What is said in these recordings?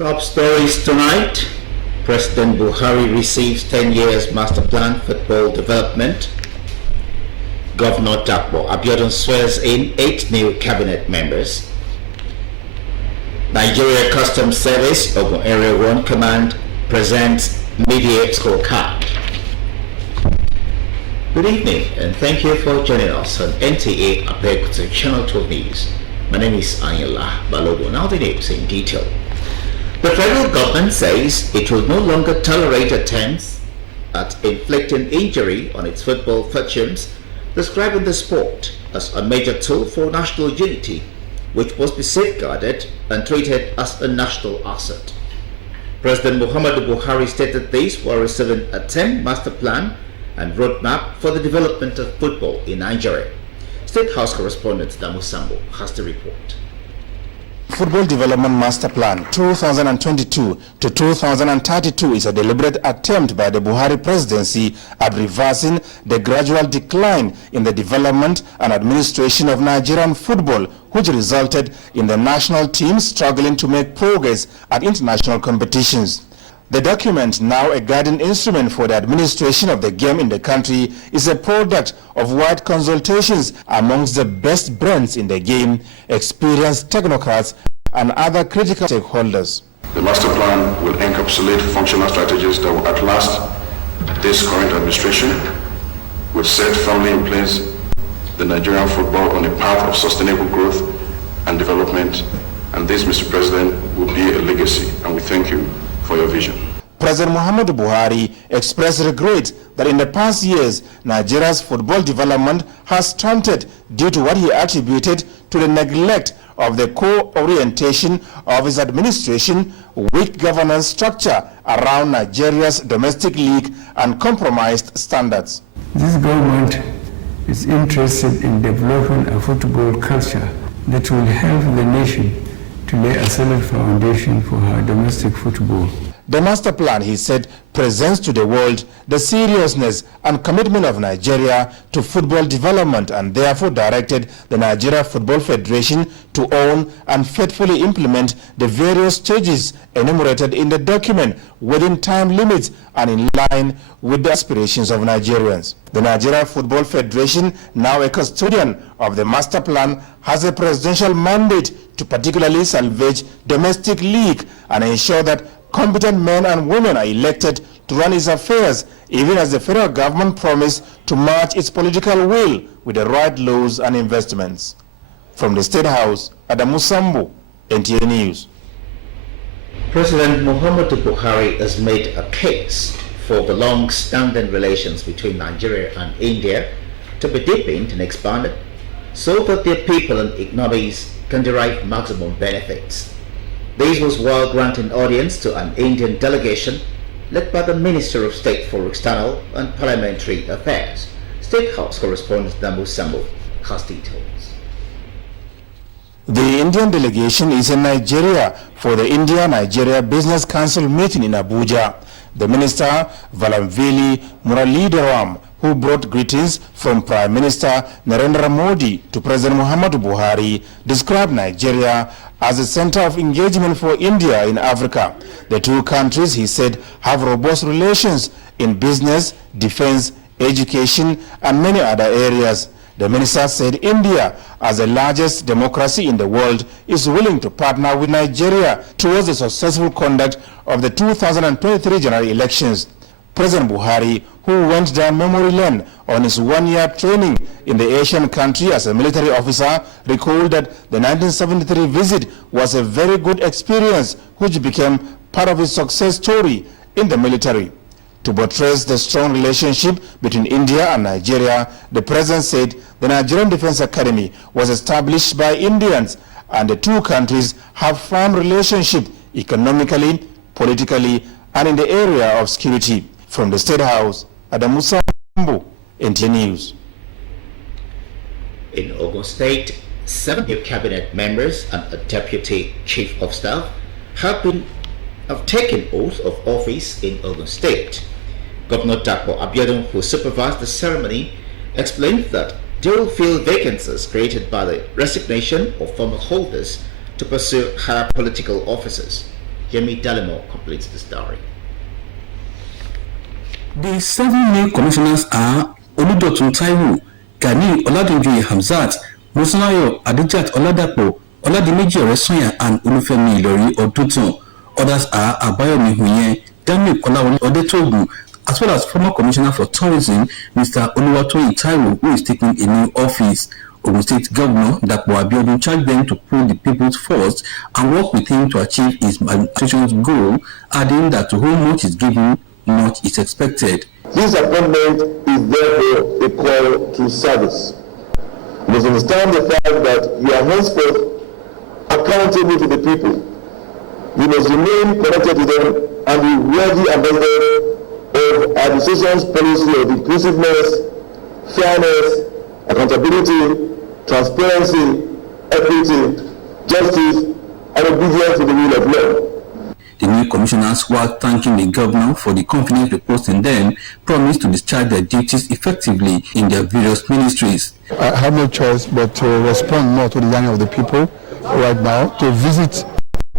Top stories tonight. President Buhari receives 10 years master plan football development. Governor Abeokuta swears in 8 new cabinet members. Nigeria Customs Service Ogun Area 1 Command presents media scorecard. Good evening and thank you for joining us on NTA Abeokuta Channel 12 News. My name is Anyala Balogo. Now the news in detail. The federal government says it will no longer tolerate attempts at inflicting injury on its football fortunes, describing the sport as a major tool for national unity, which must be safeguarded and treated as a national asset. President Muhammadu Buhari stated this while receiving a 10 master plan and roadmap for the development of football in Nigeria. State House correspondent Damu Sambo has the report. Football Development Master Plan 2022 to 2032 is a deliberate attempt by the Buhari presidency at reversing the gradual decline in the development and administration of Nigerian football, which resulted in the national team struggling to make progress at international competitions. The document, now a guiding instrument for the administration of the game in the country, is a product of wide consultations amongst the best brains in the game, experienced technocrats, and other critical stakeholders. The master plan will encapsulate functional strategies that will outlast this current administration, will set firmly in place the Nigerian football on a path of sustainable growth and development, and this, Mr. President, will be a legacy, and we thank you for your vision. President Muhammadu Buhari expressed regret that in the past years, Nigeria's football development has stunted due to what he attributed to the neglect of the core orientation of his administration, weak governance structure around Nigeria's domestic league, and compromised standards. This government is interested in developing a football culture that will help the nation to lay a solid foundation for her domestic football. The master plan, he said, presents to the world the seriousness and commitment of Nigeria to football development, and therefore directed the Nigeria Football Federation to own and faithfully implement the various stages enumerated in the document within time limits and in line with the aspirations of Nigerians. The Nigeria Football Federation, now a custodian of the master plan, has a presidential mandate to particularly salvage domestic league and ensure that competent men and women are elected to run its affairs, even as the federal government promised to match its political will with the right laws and investments. From the State House, Adamu Sambo, NTA News. President Muhammadu Buhari has made a case for the long-standing relations between Nigeria and India to be deepened and expanded so that their people and economies can derive maximum benefits. This was while granting audience to an Indian delegation led by the Minister of State for External and Parliamentary Affairs. State House correspondent Damu Sambo has details. The Indian delegation is in Nigeria for the India-Nigeria Business Council meeting in Abuja. The Minister, Valamveli Muralidharam, who brought greetings from Prime Minister Narendra Modi to President Muhammadu Buhari, described Nigeria as a center of engagement for India in Africa. The two countries, he said, have robust relations in business, defense, education, and many other areas. The minister said India, as the largest democracy in the world, is willing to partner with Nigeria towards the successful conduct of the 2023 general elections. President Buhari, who went down memory lane on his one-year training in the Asian country as a military officer, recalled that the 1973 visit was a very good experience which became part of his success story in the military. To buttress the strong relationship between India and Nigeria, the president said the Nigerian Defense Academy was established by Indians and the two countries have firm relationship economically, politically, and in the area of security. From the State House, Adamu Sambo, NTA News. In Ogun State, 7 new cabinet members and a deputy chief of staff have taken oath of office in Ogun State. Governor Abeokuta, who supervised the ceremony, explained that they will fill vacancies created by the resignation of former holders to pursue higher political offices. Yemi Dalemo completes the story. The 7 new commissioners are Oludotun Taiwo, Gani Oladejoye Hamzat, Mosanayo Adijat Oladapo, Oladimeji Oresanya, and Olufemi Ilori Odutun. Others are Abayomi Huyen, Daniel Kolawole Odetogu, as well as former Commissioner for Tourism, Mr. Oluwatoyin Taiwo, who is taking a new office. Ogun State Governor Dapo Abiodun charged them to put the people first and work with him to achieve his administration's goal, adding that to whom much is given, much is expected. This appointment is therefore a call to service. You must understand the fact that you are henceforth accountable to the people. You must remain connected to them and be worthy ambassadors of administration's policy of inclusiveness, fairness, accountability, transparency, equity, justice, and obedience to the rule of law. The new commissioners, while thanking the governor for the confidence reposed in them, promised to discharge their duties effectively in their various ministries. I have no choice but to respond more to the yearning of the people right now, to visit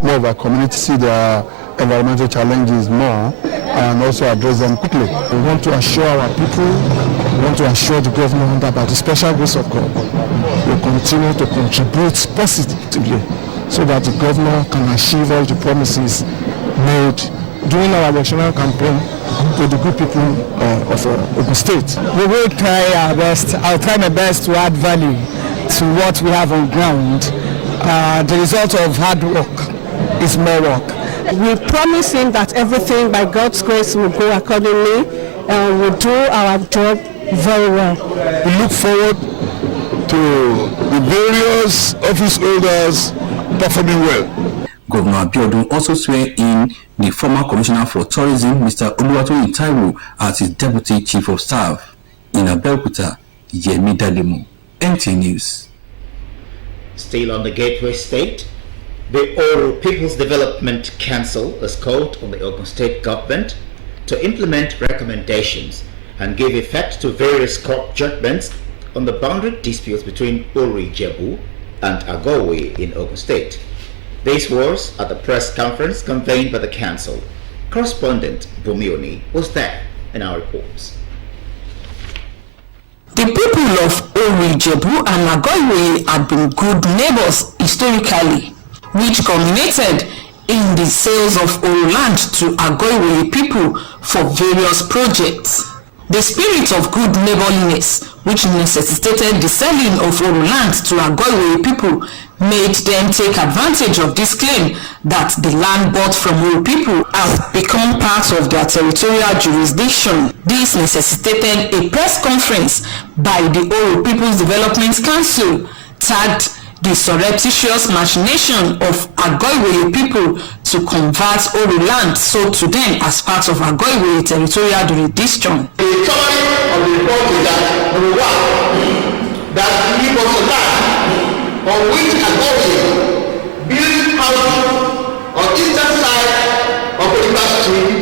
more of our community, see their environmental challenges more, and also address them quickly. We want to assure our people, we want to assure the government that by the special grace of God, we continue to contribute positively so that the governor can achieve all the promises made during our electoral campaign to the good people of Ogun State. We will try our best. I'll try my best to add value to what we have on ground. The result of hard work is more work. We promise him that everything by God's grace will go accordingly and we'll do our job very well. We look forward to the various office holders performing well. Governor Abiodun also swear in the former Commissioner for Tourism, Mr. Oluwatoyin Taiwo, as his Deputy Chief of Staff. In Abeokuta, Yemi Dalemo, NTA News. Still on the Gateway State, the Oro People's Development Council has called on the Ogun State government to implement recommendations and give effect to various court judgments on the boundary disputes between Ori-Jebu and Agowe in Ogun State. This was at the press conference convened by the council. Correspondent Bumioni was there in our reports. The people of Ori-Jebu and Agowe had been good neighbors historically, which culminated in the sales of Oro land to Agowe people for various projects. The spirit of good neighborliness, which necessitated the selling of Oro land to Agowe people, made them take advantage of this claim that the land bought from Oro people has become part of their territorial jurisdiction. This necessitated a press conference by the Oro People's Development Council, tagged the surreptitious machination of Agowe people to convert Oro land sold to them as part of Agowe territorial jurisdiction. The summary of the report is that, number one, that he was a land on which Agowe built houses on eastern side of the river stream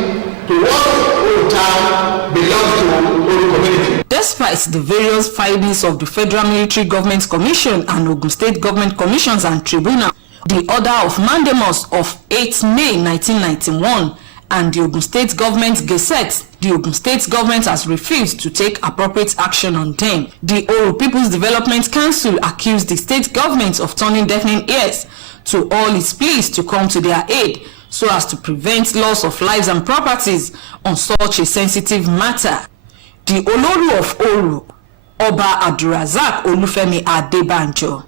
to what Oro town belongs to Oro community. Despite the various findings of the Federal Military Government Commission and Ogun State Government Commissions and Tribunal, the order of mandamus of 8 May 1991 and the Ogun State Government Gazette, the Ogun State Government has refused to take appropriate action on them. The Oro People's Development Council accused the state government of turning deafening ears to all its pleas to come to their aid so as to prevent loss of lives and properties on such a sensitive matter. The Oloru of Oro, Oba Abdulrazak Olufemi Adebanjo,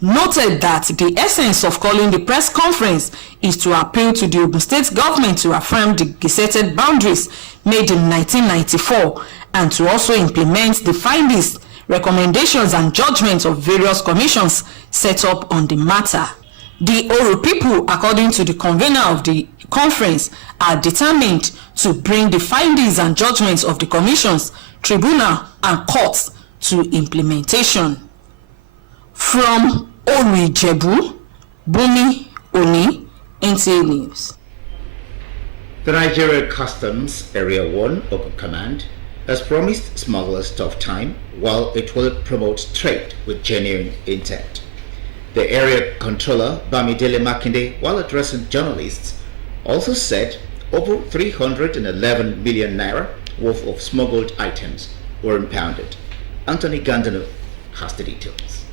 noted that the essence of calling the press conference is to appeal to the Ogun State government to affirm the gazetted boundaries made in 1994 and to also implement the findings, recommendations and judgments of various commissions set up on the matter. The Oro people, according to the convener of the conference, are determined to bring the findings and judgments of the commissions, tribunal and courts to implementation. From Ori-Jebu, Bumi Oni, NTA News. The Nigeria Customs Area 1 Open Command has promised smugglers tough time while it will promote trade with genuine intent. The area controller, Bamidele Makinde, while addressing journalists also said over 311 million naira worth of smuggled items were impounded. Anthony Gandano has the details.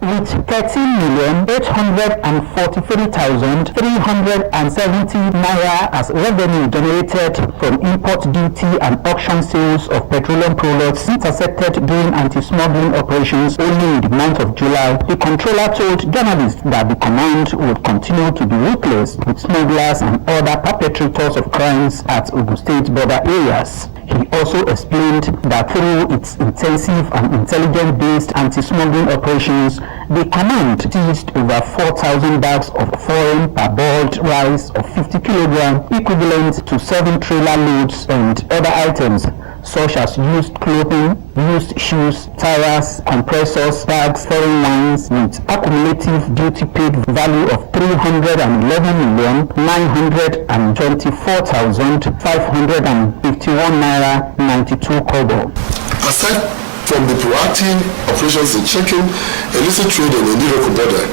With 13,843,370 naira as revenue generated from import duty and auction sales of petroleum products intercepted during anti-smuggling operations only in the month of July, the controller told journalists that the command would continue to be ruthless with smugglers and other perpetrators of crimes at Ogun State border areas. He also explained that through its intensive and intelligence-based anti-smuggling operations, the command seized over 4,000 bags of foreign parboiled rice of 50 kilograms, equivalent to 7 trailer loads, and other items such as used clothing, used shoes, tires, compressors, bags, foreign wines, with accumulative duty paid value of 311,924,551 naira 92 kobo. Aside from the proactive operations in checking illicit trade on the Niroko border,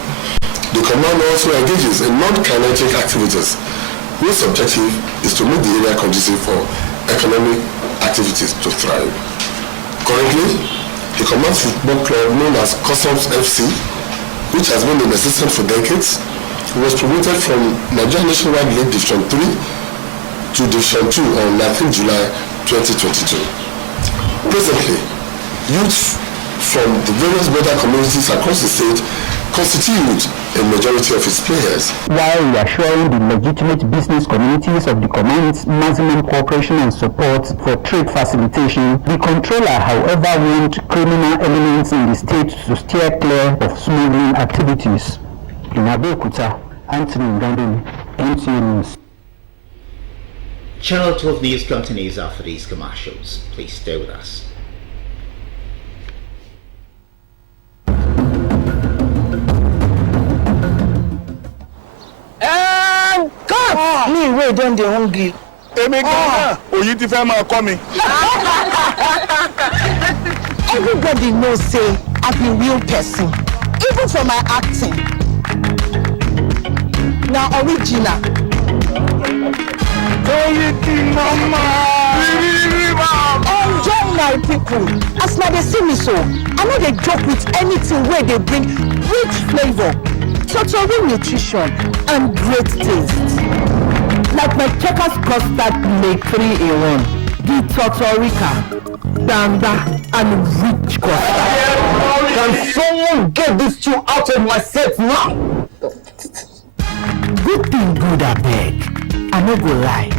the command also engages in non-kinetic activities, whose objective is to make the area conducive for economic activities to thrive. Currently, the command football club known as Customs FC, which has been in existence for decades, was promoted from Nigeria Nationwide League Division 3 to Division 2 on 19 July 2022. Presently, youth from the various border communities across the state constitute a majority of its players. While reassuring the legitimate business communities of the command's maximum cooperation and support for trade facilitation, the controller, however, warned criminal elements in the state to steer clear of smuggling activities. In Abeokuta, Anthony Gandhi, NTA News. Channel 12 News continues after these commercials. Please stay with us. Me wey don dey hungry. Èmi gan-an òyì ti fẹ́ máa kọ́ mi. Everybody knows say I be real person, even for my acting. Na original. Enjoy my people. As na dey see me so, I no dey joke with anything wey dey bring rich flavour, total nutrition, and great taste. Like my Checkers custard milk 3-in-1, the Totorica, Bamba, and rich custard. Can someone get these two out of my set now? Good thing good, abeg. I no go lie.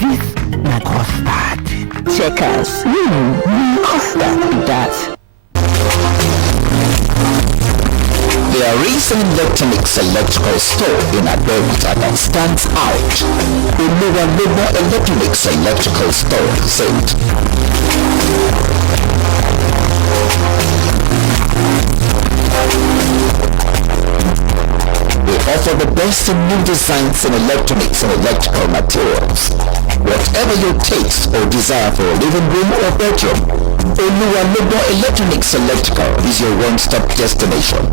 This na custard. Checkers, custard be that. There is an electronics electrical store in Abeokuta that stands out. The Lower Electronics Electrical Store said. They offer the best in new designs in electronics and electrical materials. Whatever your taste or desire for a living room or bedroom, Oluwa Electronics Electrical is your one-stop destination.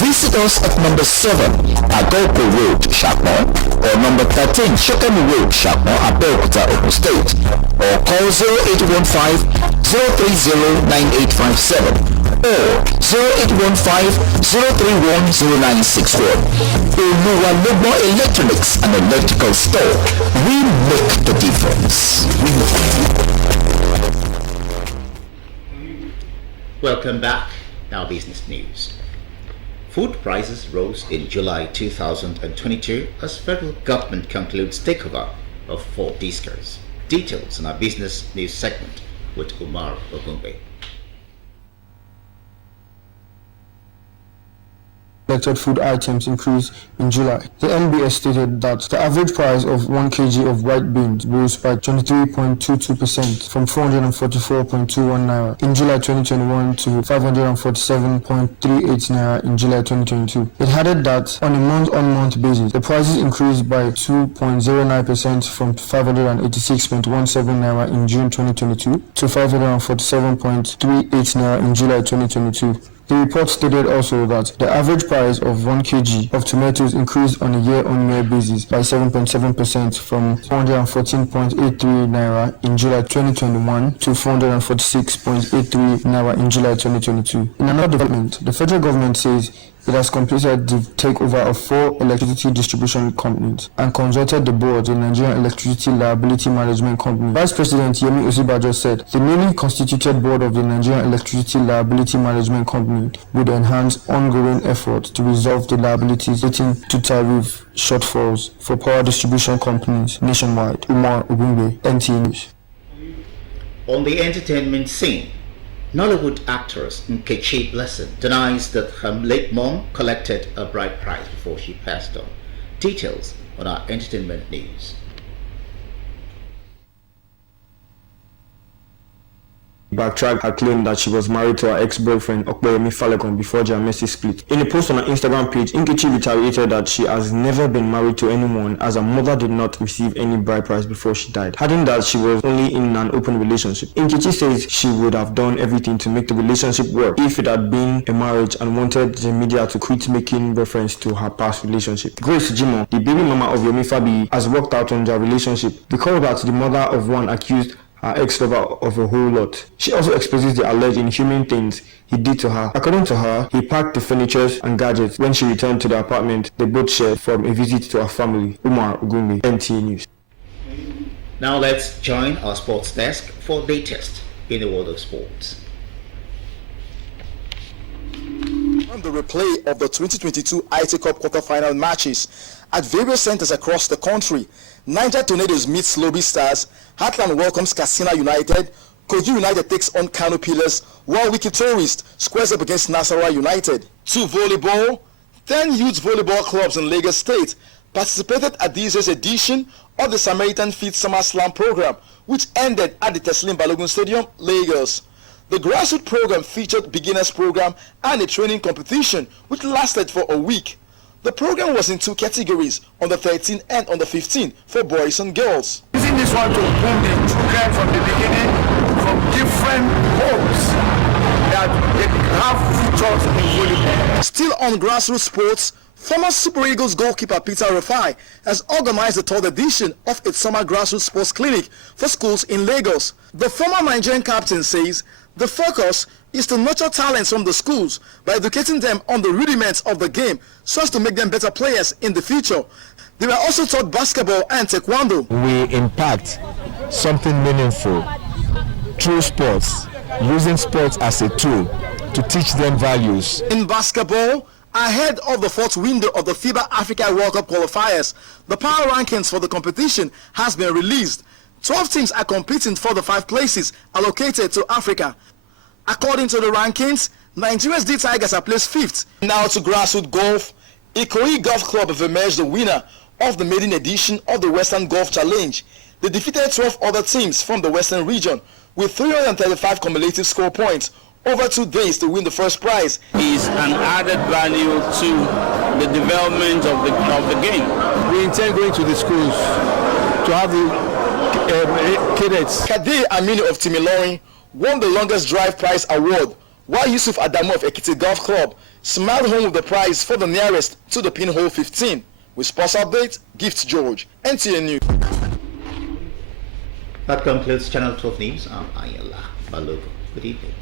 Visit us at number 7 Agogo Road, Shakmo, or number 13 Shokani Road, Shakmo, Abeokuta, Ogun State, or call 0815-030-9857 or 0815-031-0961. Oluwa Electronics and Electrical Store. We make the difference. Welcome back. Now business news. Food prices rose in July 2022 as federal government concludes takeover of 4 discos. Details in our business news segment with Umar Ogumbe. Selected food items increased in July. The NBS stated that the average price of 1 kg of white beans rose by 23.22% from 444.21 naira in July 2021 to 547.38 naira in July 2022. It added that on a month-on-month basis, the prices increased by 2.09% from 586.17 naira in June 2022 to 547.38 naira in July 2022. The report stated also that the average price of 1 kg of tomatoes increased on a year-on-year basis by 7.7% from 414.83 naira in July 2021 to 446.83 naira in July 2022. In another development, the federal government says it has completed the takeover of 4 electricity distribution companies and consulted the board, the Nigerian Electricity Liability Management Company. Vice President Yemi Osibajo said the newly constituted board of the Nigerian Electricity Liability Management Company would enhance ongoing efforts to resolve the liabilities relating to tariff shortfalls for power distribution companies nationwide. Umar Ogungbe, NTA News. On the entertainment scene, Nollywood actress Nkechi Blessing denies that her late mom collected a bride price before she passed on. Details on our entertainment news. Backtracked her claim that she was married to her ex-boyfriend Okpeyemi Falekan before their messy split. In a post on her Instagram page, Nkechi retaliated that she has never been married to anyone as her mother did not receive any bride price before she died, adding that she was only in an open relationship. Nkechi says she would have done everything to make the relationship work if it had been a marriage and wanted the media to quit making reference to her past relationship. Grace Jimo, the baby mama of Yomi Fabi, has worked out on their relationship. Recall that the mother of one accused her ex-lover of a whole lot. She also exposes the alleged inhumane things he did to her. According to her, he packed the furniture and gadgets when she returned to the apartment they both shared from a visit to her family. Umar Ogungbe, NTA News. Now let's join our sports desk for latest in the world of sports. On the replay of the 2022 IT Cup quarter-final matches at various centers across the country, Niger Tornadoes meets Lobby Stars, Heartland welcomes Katsina United, Kogi United takes on Kano Pillars, while Wiki Tourist squares up against Nasarawa United. 2 volleyball, 10 youth volleyball clubs in Lagos State participated at this year's edition of the Samaritan Feet Summer Slam program, which ended at the Teslim Balogun Stadium, Lagos. The grassroots program featured beginners program and a training competition which lasted for a week. The program was in 2 categories, on the 13th and on the 15th for boys and girls. Using this one to boom the children from the beginning, from different homes that they have futures in volleyball. Still on grassroots sports, former Super Eagles goalkeeper Peter Rafai has organized the 3rd edition of its summer grassroots sports clinic for schools in Lagos. The former Nigerian captain says the focus is to nurture talents from the schools by educating them on the rudiments of the game so as to make them better players in the future. They were also taught basketball and taekwondo. We impact something meaningful through sports, using sports as a tool to teach them values. In basketball, ahead of the 4th window of the FIBA Africa World Cup qualifiers, the power rankings for the competition has been released. 12 teams are competing for the 5 places allocated to Africa. According to the rankings, Nigeria's D Tigers are placed 5th. Now to grassroots golf, Ikoyi Golf Club have emerged the winner of the maiden edition of the Western Golf Challenge. They defeated 12 other teams from the Western region with 335 cumulative score points over 2 days to win the first prize. Is an added value to the development of the game. We intend going to the schools to have the cadets. Kadir Aminu of Timilorin won the longest drive prize award, while Yusuf Adamu of Ekiti Golf Club smiled home with the prize for the nearest to the pinhole 15. With sports update, Gift George, NTA News. That concludes Channel 12 News. I'm Ayala Balogo. Good evening.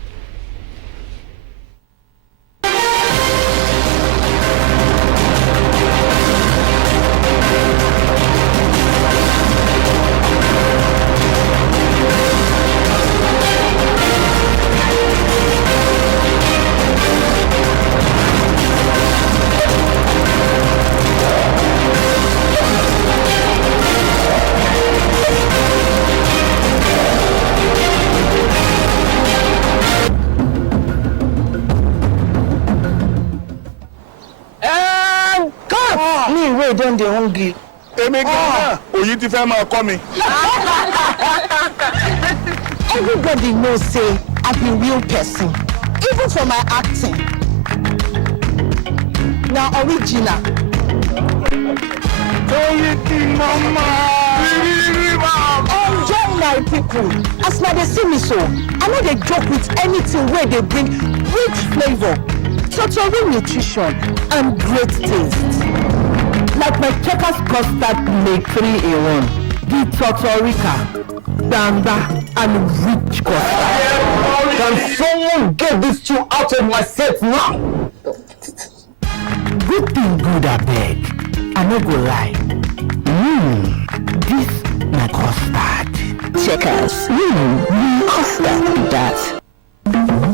Don dey hungry. Èmi gan-an, oyin ti fẹ́ máa kọ́ mi. Everybody knows say I be real person, even for my acting. Na original. Enjoy my people. As na dey see me so, I no dey joke with anything wey dey bring rich flavour. total nutrition, and great taste. Like my Checkers custard made 3-in-1, the Totorica, Danda, and rich custard. Can someone get these two out of my set now? Good thing good, I beg. I no go lie. This my custard. Checkers, custard be that.